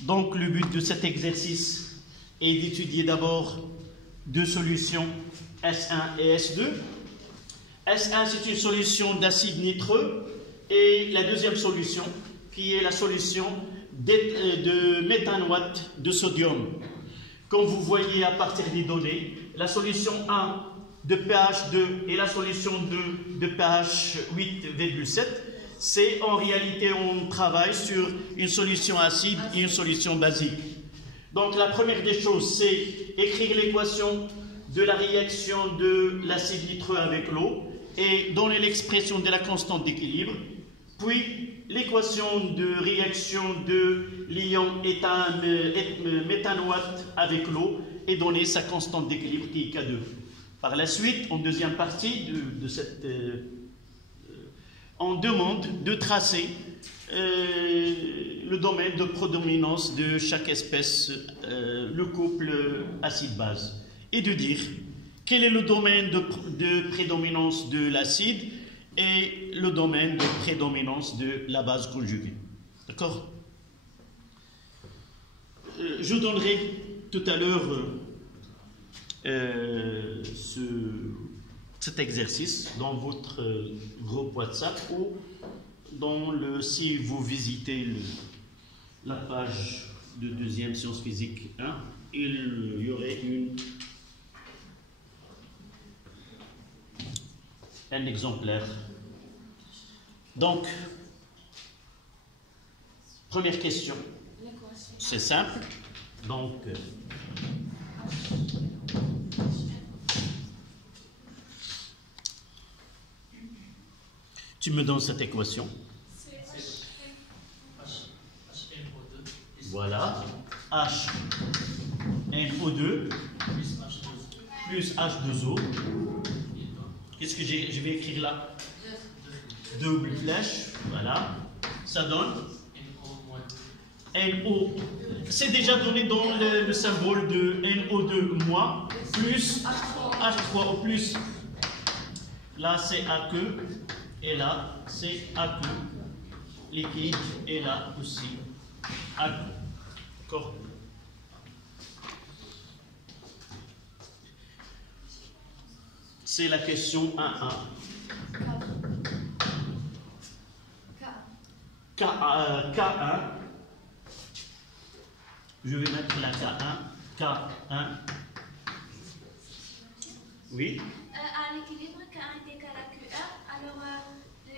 Donc le but de cet exercice est d'étudier d'abord deux solutions, S1 et S2. S1, c'est une solution d'acide nitreux, et la deuxième solution, qui est la solution de méthanoate de sodium. Comme vous voyez à partir des données, la solution 1 de pH 2 et la solution 2 de pH 8,7, c'est en réalité, on travaille sur une solution acide et une solution basique. Donc la première des choses, c'est écrire l'équation de la réaction de l'acide nitreux avec l'eau et donner l'expression de la constante d'équilibre, puis l'équation de réaction de l'ion méthanoate avec l'eau et donner sa constante d'équilibre qui est K2. Par la suite, en deuxième partie de cette... on demande de tracer le domaine de prédominance de chaque espèce, le couple acide-base, et de dire quel est le domaine de prédominance de l'acide et le domaine de prédominance de la base conjuguée. D'accord? Je donnerai tout à l'heure cet exercice dans votre groupe WhatsApp ou si vous visitez la page de deuxième sciences physiques 1, il y aurait un exemplaire. Donc, première question. C'est simple. Donc, tu me donnes cette équation. Voilà. HNO2 plus H2O. Qu'est-ce que je vais écrire là? Double flèche. Voilà. Ça donne NO. C'est déjà donné dans le symbole de NO2 moins plus H3O plus. Là, c'est aqueux. Et là, c'est aqueux. Liquide. Et là aussi, aqueux. D'accord? C'est la question 1.1. K1. Je vais mettre la K1. K1. Oui. À l'équilibre, K1 est égal à Q1. Alors,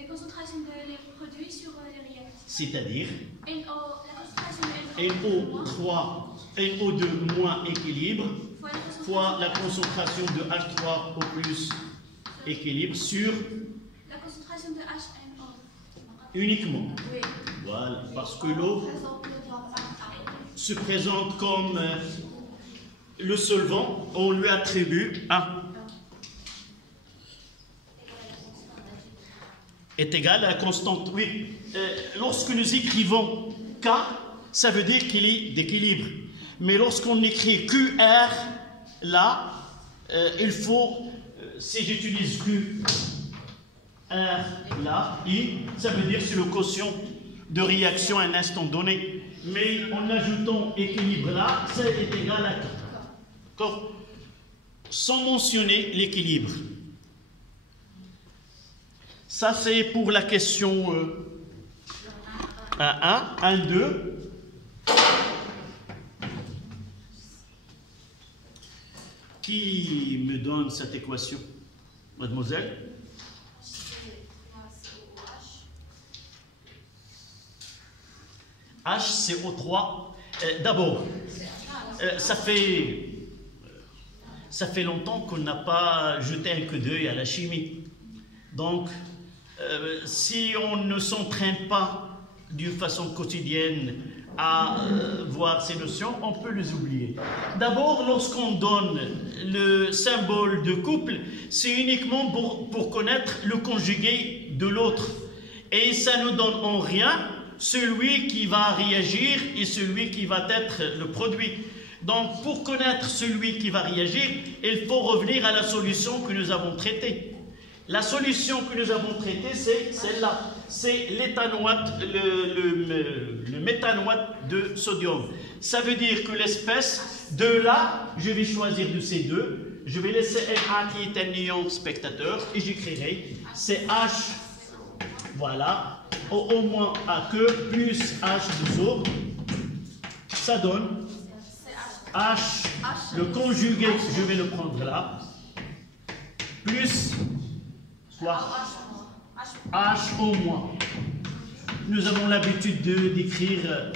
les concentrations des produits sur les réactifs. C'est-à-dire la concentration de NO2 moins équilibre fois la concentration de H3O plus équilibre sur la concentration de HNO. Uniquement. Oui. Voilà, parce que l'eau se présente comme le solvant, on lui attribue 1. Est égal à la constante. Oui, lorsque nous écrivons K, ça veut dire qu'il est d'équilibre. Mais lorsqu'on écrit QR, là, il faut, si j'utilise Q, R, là, I, ça veut dire c'est le quotient de réaction à un instant donné. Mais en ajoutant équilibre là, ça est égal à K. D'accord? Sans mentionner l'équilibre. Ça, c'est pour la question 1, 1, 2. Qui me donne cette équation, mademoiselle? HCO3. D'abord, ça fait longtemps qu'on n'a pas jeté un coup d'œil à la chimie. Donc, si on ne s'entraîne pas d'une façon quotidienne à voir ces notions, on peut les oublier. D'abord, lorsqu'on donne le symbole de couple, c'est uniquement pour connaître le conjugué de l'autre. Et ça ne donne en rien celui qui va réagir et celui qui va être le produit. Donc, pour connaître celui qui va réagir, il faut revenir à la solution que nous avons traitée. La solution que nous avons traitée, c'est celle-là. c'est l'éthanoate, le méthanoate de sodium. Ça veut dire que l'espèce, de là, je vais choisir de ces deux. Je vais laisser Na qui est un ion spectateur et j'écrirai CH, voilà, au moins A que plus H2O. Ça donne H, le conjugué, je vais le prendre là, plus quoi? H au moins. Nous avons l'habitude d'écrire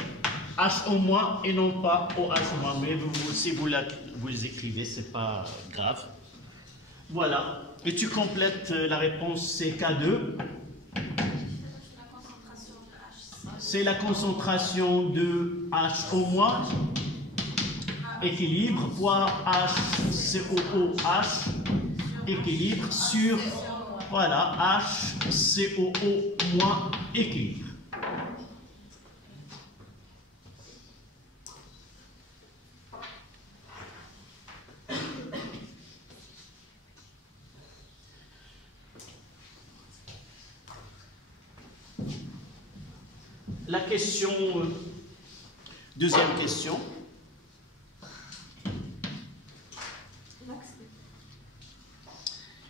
H au moins et non pas OH au moins, mais si vous écrivez, c'est pas grave. Voilà. Et tu complètes la réponse, c'est K2. C'est la concentration de H au moins, équilibre, fois HCOOH, équilibre, sur, voilà, HCOO moins équilibre. La question, deuxième question.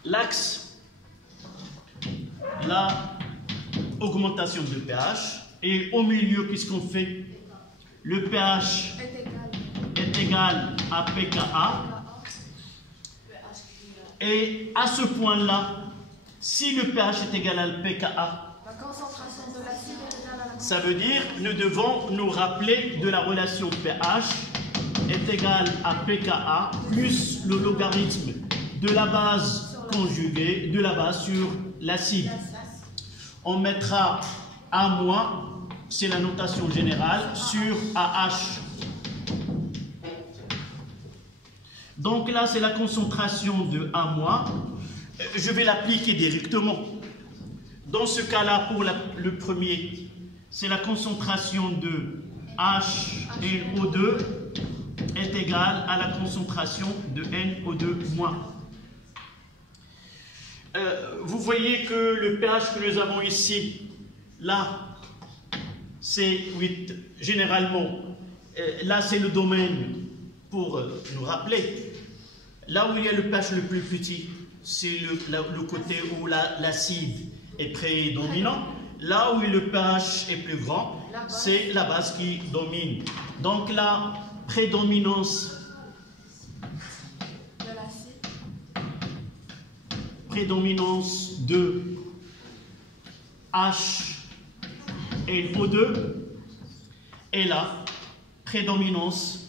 L'axe, la augmentation de pH, et au milieu, qu'est-ce qu'on fait? Le pH est égal à pKa. Et à ce point-là, si le pH est égal à pKa, ça veut dire que nous devons nous rappeler de la relation pH est égal à pKa plus le logarithme de la base conjuguée, de la base sur l'acide. On mettra A-, c'est la notation générale, sur AH. Donc là, c'est la concentration de A-. Je vais l'appliquer directement. Dans ce cas-là, pour le premier, c'est la concentration de HNO2 est égale à la concentration de NO2-. Vous voyez que le pH que nous avons ici, là, c'est 8. Généralement, là, c'est le domaine pour nous rappeler. Là où il y a le pH le plus petit, c'est le côté où l'acide est prédominant. Là où le pH est plus grand, c'est la base qui domine. Donc la prédominance de H et O2 et la prédominance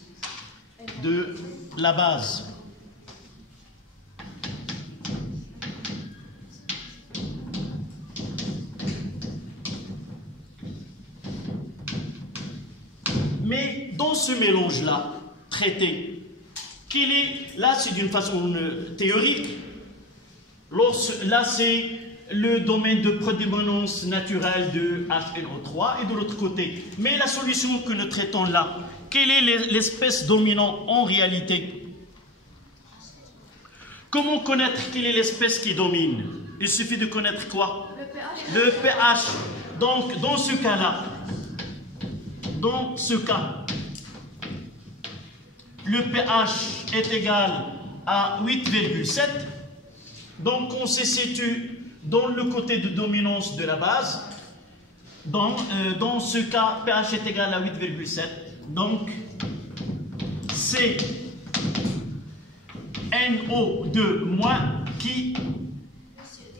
de la base. Mais dans ce mélange-là, traité, là c'est d'une façon théorique, là c'est le domaine de prédominance naturelle de HNO3 et de l'autre côté. Mais la solution que nous traitons là, quelle est l'espèce dominante en réalité? Comment connaître quelle est l'espèce qui domine? Il suffit de connaître quoi? Le pH. Donc dans ce cas-là, dans ce cas, le pH est égal à 8,7. Donc, on se situe dans le côté de dominance de la base. Dans ce cas, pH est égal à 8,7. Donc, c'est NO2- qui...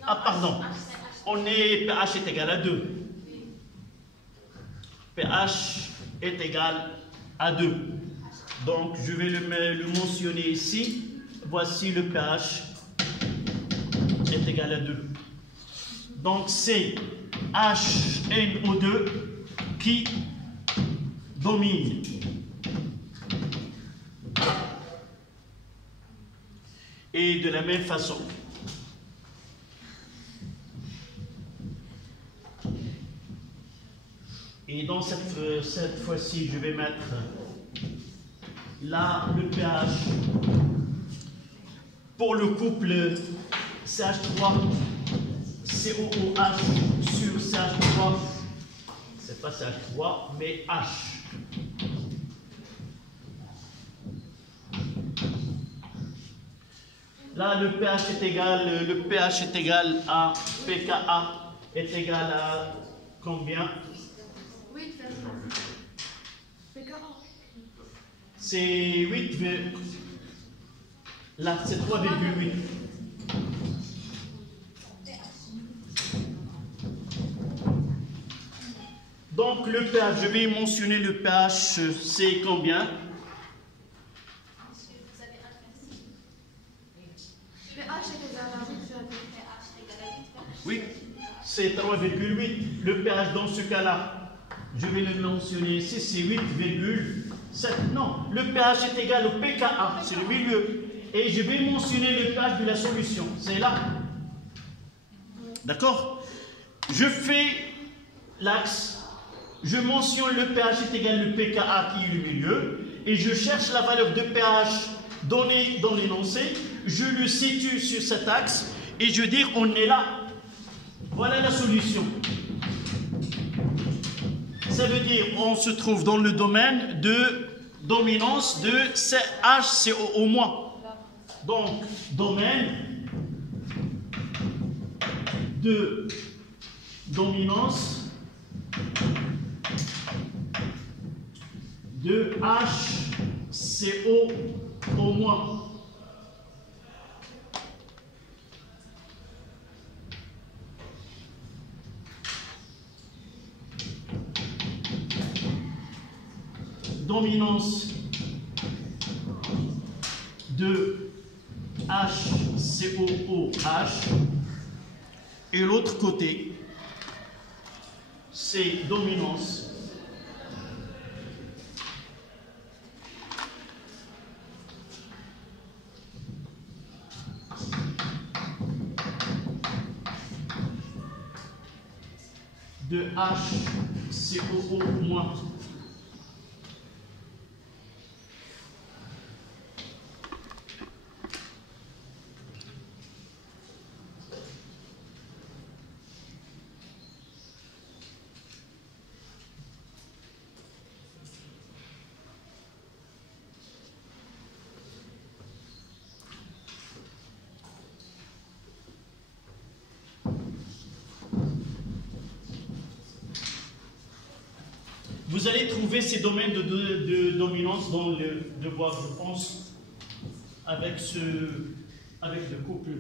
Ah, pardon. pH est égal à 2. pH est égal à 2. Donc, je vais le mentionner ici. Voici le pH est égal à 2. Donc, c'est HNO2 qui domine. Et de la même façon, et dans cette fois-ci, je vais mettre là le pH pour le couple CH3 COOH sur CH3, c'est pas CH3, mais H. Là, le pH est égal à pKa est égal à combien? 8. pKa. C'est 8, là c'est 3,8. Donc le pH, je vais mentionner le pH, c'est combien? Oui, c'est 3,8. Le pH dans ce cas-là, je vais le mentionner ici, c'est 8,7. Non, le pH est égal au pKa, c'est le milieu. Et je vais mentionner le pH de la solution, c'est là. D'accord? Je fais l'axe, je mentionne le pH est égal au pKa qui est le milieu, et je cherche la valeur de pH donnée dans l'énoncé, je le situe sur cet axe, et je dis on est là. Voilà la solution. Ça veut dire on se trouve dans le domaine de dominance de HCO-. Donc, domaine de dominance de HCO-. Dominance de HCOOH et l'autre côté c'est dominance de HCOO-. Vous allez trouver ces domaines de dominance dans le devoir, je pense, avec le couple.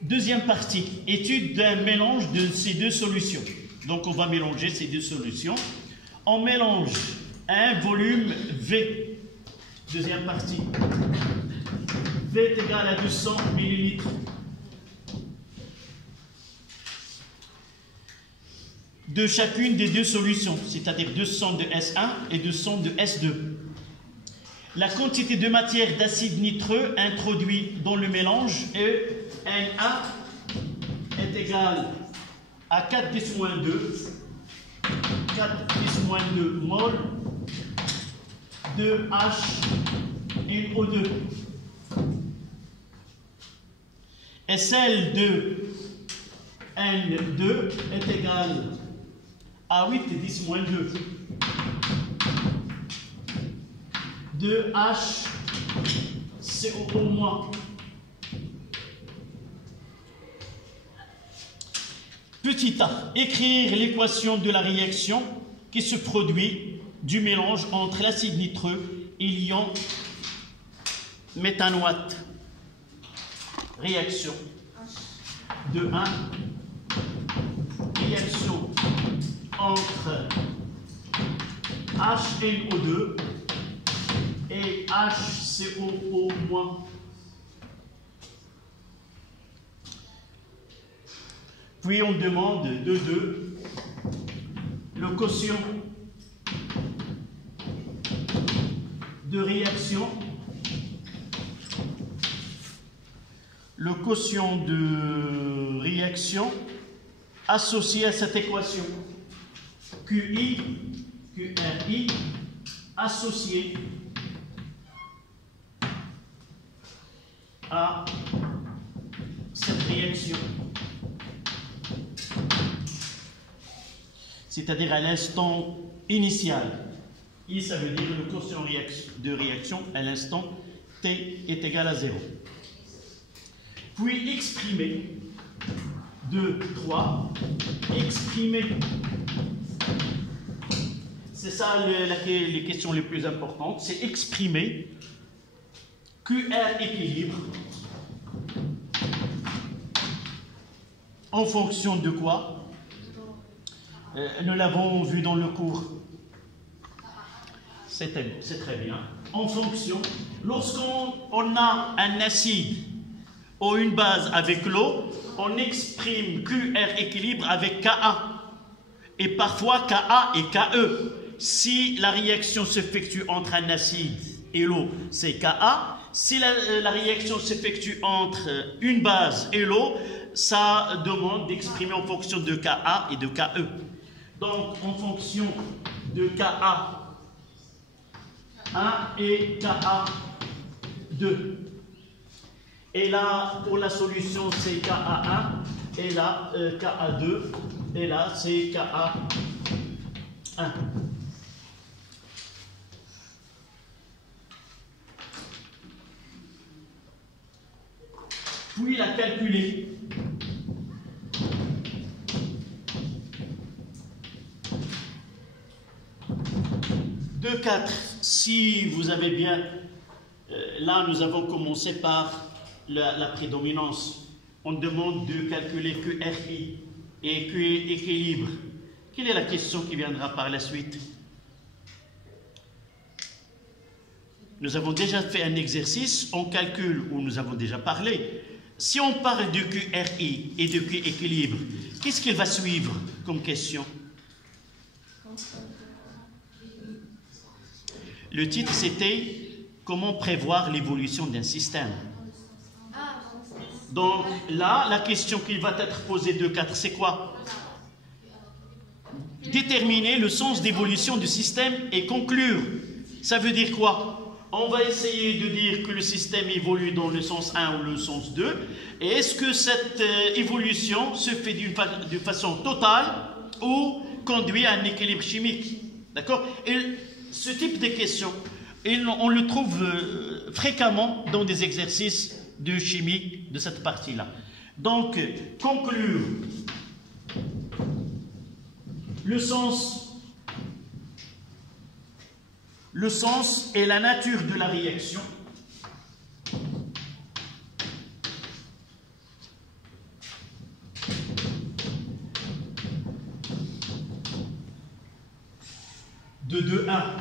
Deuxième partie, étude d'un mélange de ces deux solutions. Donc on va mélanger ces deux solutions. On mélange un volume V. Deuxième partie. V est égal à 200 ml. De chacune des deux solutions, c'est-à-dire 200 de S1 et 200 de S2. La quantité de matière d'acide nitreux introduit dans le mélange est Na est égal à 4 10 moins 2, 4 10 moins 2 mol de HNO2. Et celle de N2 est égale à 8 10 moins 2 de HCO-. Petit a, écrire l'équation de la réaction qui se produit du mélange entre l'acide nitreux et l'ion méthanoate. Réaction de 1, réaction entre HNO2 et HCO-. Puis on demande de 2 le quotient de réaction, associé à cette équation. QRI associé à cette réaction. C'est-à-dire à l'instant initial. I, ça veut dire le quotient de réaction à l'instant T est égal à 0. Puis exprimer 2, 3, exprimer. C'est ça les questions les plus importantes, c'est exprimer QR équilibre en fonction de quoi? Nous l'avons vu dans le cours. C'est très bien. En fonction, lorsqu'on a un acide ou une base avec l'eau, on exprime QR équilibre avec Ka. Et parfois Ka et Ke. Si la réaction s'effectue entre un acide et l'eau, c'est Ka. Si la réaction s'effectue entre une base et l'eau, ça demande d'exprimer en fonction de Ka et de Ke. Donc, en fonction de Ka 1 et Ka 2. Et là, pour la solution, c'est Ka1, et là, Ka2, et là, c'est Ka1. Puis la calculer. De 4, si vous avez bien, là nous avons commencé par la prédominance. On demande de calculer QRI et Q équilibre. Quelle est la question qui viendra par la suite? Nous avons déjà fait un exercice, on calcule, où nous avons déjà parlé. Si on parle de QRI et de Q équilibre, qu'est-ce qu'il va suivre comme question? Le titre, c'était « Comment prévoir l'évolution d'un système ». Donc là, la question qui va être posée de 4, c'est quoi? Déterminer le sens d'évolution du système et conclure. Ça veut dire quoi? On va essayer de dire que le système évolue dans le sens 1 ou le sens 2. Et est-ce que cette évolution se fait de façon totale ou conduit à un équilibre chimique? D'accord? Et ce type de questions, on le trouve fréquemment dans des exercices de chimie de cette partie-là. Donc, conclure le sens et la nature de la réaction. De 2, 1.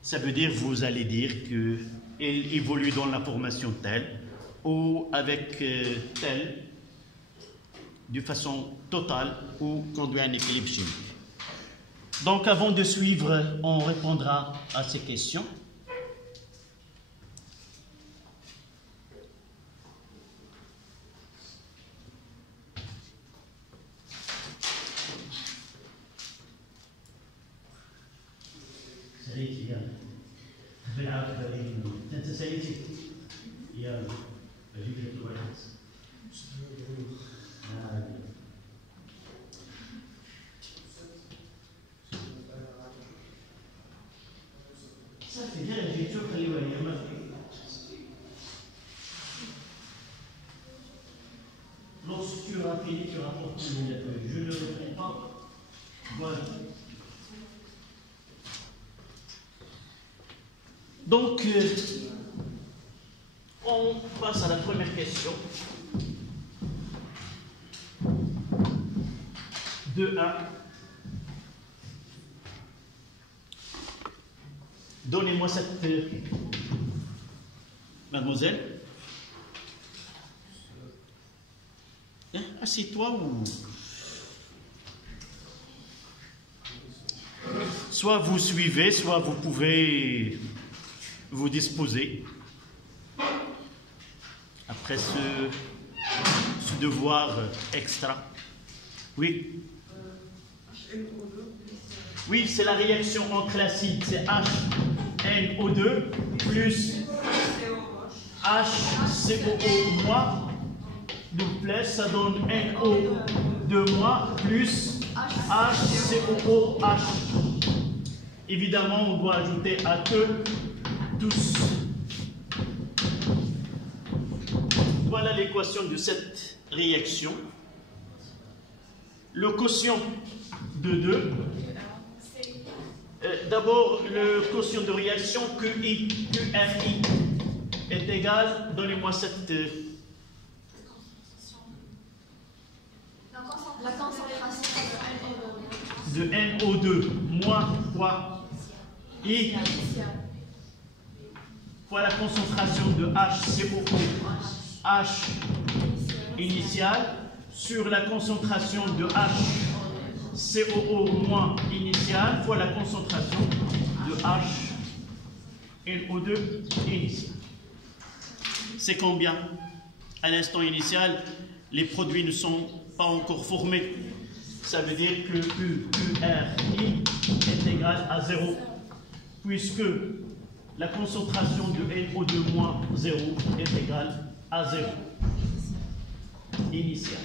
Ça veut dire, vous allez dire qu'elle évolue dans la formation telle ou avec telle, de façon totale ou conduit à un équilibre chimique. Donc, avant de suivre, on répondra à ces questions. Lorsque tu auras fini, tu rapportes le feuille. Je ne le réponds pas. Voilà. Donc, on passe à la première question. 2-1. Donnez-moi cette... Mademoiselle. Assieds-toi ou... Soit vous suivez, soit vous pouvez vous disposer. Après ce devoir extra. Oui. Oui, c'est la réaction entre l'acide, c'est HNO2 plus HCOO moins, double ça donne NO2 moins plus HCOOH. Évidemment, on doit ajouter à que tous. Voilà l'équation de cette réaction. Le quotient de 2. D'abord, le quotient de réaction QRI est égal, donnez-moi cette... La concentration de NO2 moins quoi I fois la concentration de HCOO H initial sur la concentration de HCOO moins initial fois la concentration de HNO2 initial. C'est combien? À l'instant initial, les produits ne sont pas encore formés. Ça veut dire que QRI est égal à 0, puisque la concentration de NO2 moins 0 est égale à 0 initial.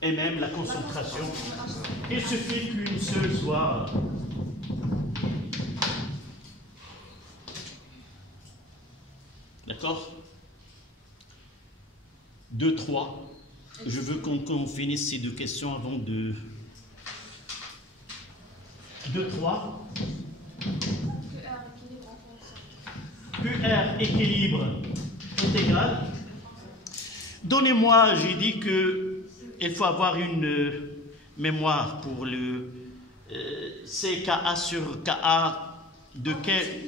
Et même la concentration, il suffit qu'une seule soit... D'accord? 2, 3. Je veux qu'on finisse ces deux questions avant de... 2, 3. QR équilibre est égal. Donnez-moi, j'ai dit qu'il faut avoir une mémoire pour le CKA sur KA de quel...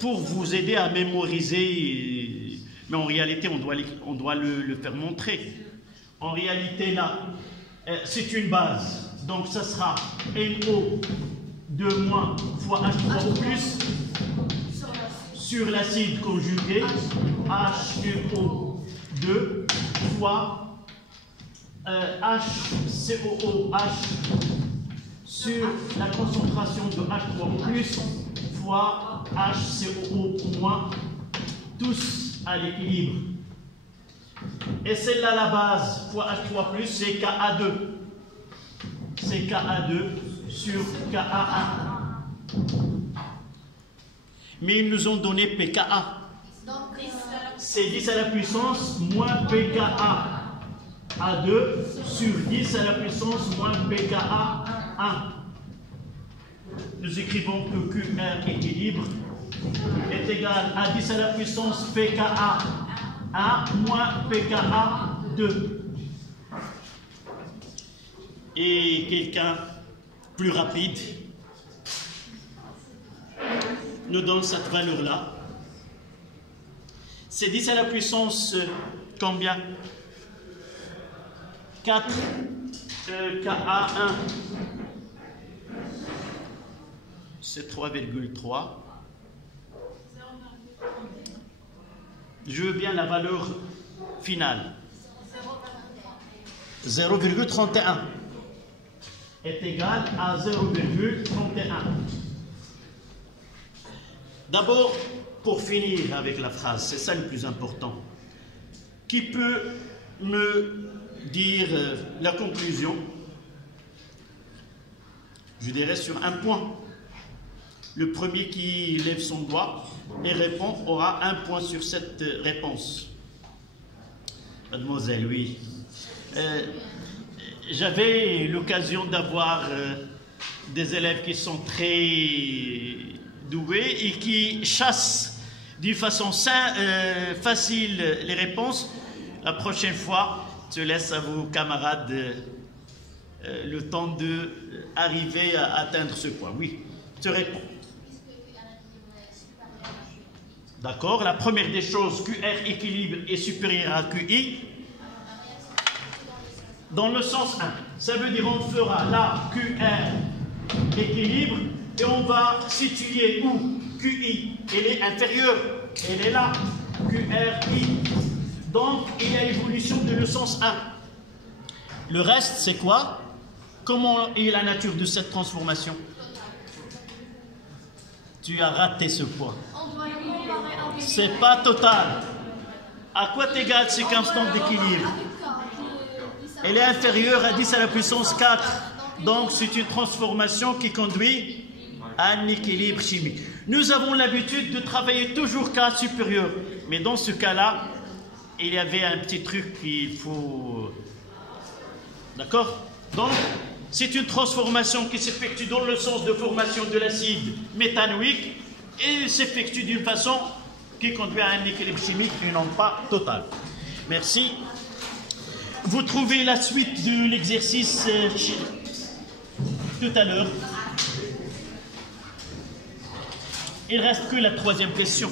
pour vous aider à mémoriser, mais en réalité, on doit le faire montrer. En réalité, là, c'est une base. Donc, ça sera NO2 moins fois H3O plus sur l'acide conjugué HNO2 fois HCOOH sur la concentration de H3O plus fois HCOO moins, tous à l'équilibre. Et celle-là, la base, fois H3 plus, c'est Ka2. C'est Ka2 sur Ka1. Mais ils nous ont donné pKa. C'est 10 à la puissance moins pKa à 2 sur 10 à la puissance moins pKa 1. Nous écrivons que QR équilibre est égal à 10 à la puissance pKa 1 moins pKa 2. Et quelqu'un plus rapide nous donne cette valeur-là. C'est 10 à la puissance combien? 4 Ka1. C'est 3,3. Je veux bien la valeur finale. 0,31 est égal à 0,31. D'abord, pour finir avec la phrase, c'est ça le plus important. Qui peut me dire la conclusion? Je dirais sur un point. Le premier qui lève son doigt et répond aura un point sur cette réponse. Mademoiselle, oui. J'avais l'occasion d'avoir des élèves qui sont très doués et qui chassent d'une façon facile les réponses. La prochaine fois, je laisse à vos camarades le temps d'arriver à atteindre ce point. Oui, je réponds. D'accord? La première des choses, QR équilibre est supérieur à QI. Dans le sens 1, ça veut dire on fera là QR équilibre et on va situer où QI, elle est inférieure, elle est là, QRI. Donc il y a évolution de le sens 1. Le reste, c'est quoi? Comment est la nature de cette transformation? Tu as raté ce point. On doit le comparer avec... C'est pas total. À quoi t'égale ces constantes d'équilibre? Elle est inférieure à 10 à la puissance 4. Donc c'est une transformation qui conduit à un équilibre chimique. Nous avons l'habitude de travailler toujours cas supérieur. Mais dans ce cas-là, il y avait un petit truc qu'il faut... D'accord? Donc, c'est une transformation qui s'effectue dans le sens de formation de l'acide méthanoïque et s'effectue d'une façon qui conduit à un équilibre chimique et non pas total. Merci. Vous trouvez la suite de l'exercice tout à l'heure. Il ne reste que la troisième question.